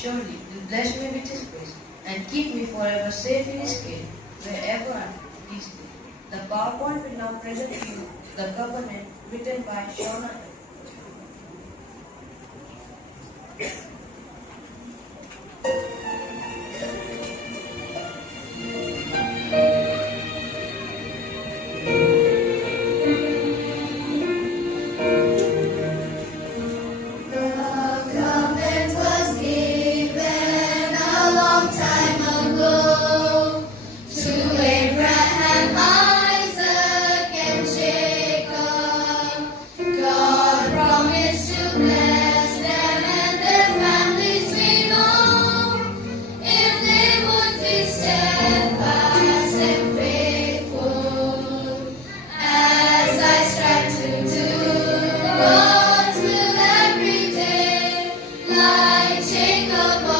Surely will bless me with his grace and keep me forever safe in his care, wherever I is there. The PowerPoint will now present to you the covenant written by Shauna. Covenant was given a long time ago to Abraham, Isaac, and Jacob. God promised to bless them and their families we know if they would be steadfast and faithful. As I strive to do God's will every day, like Jacob.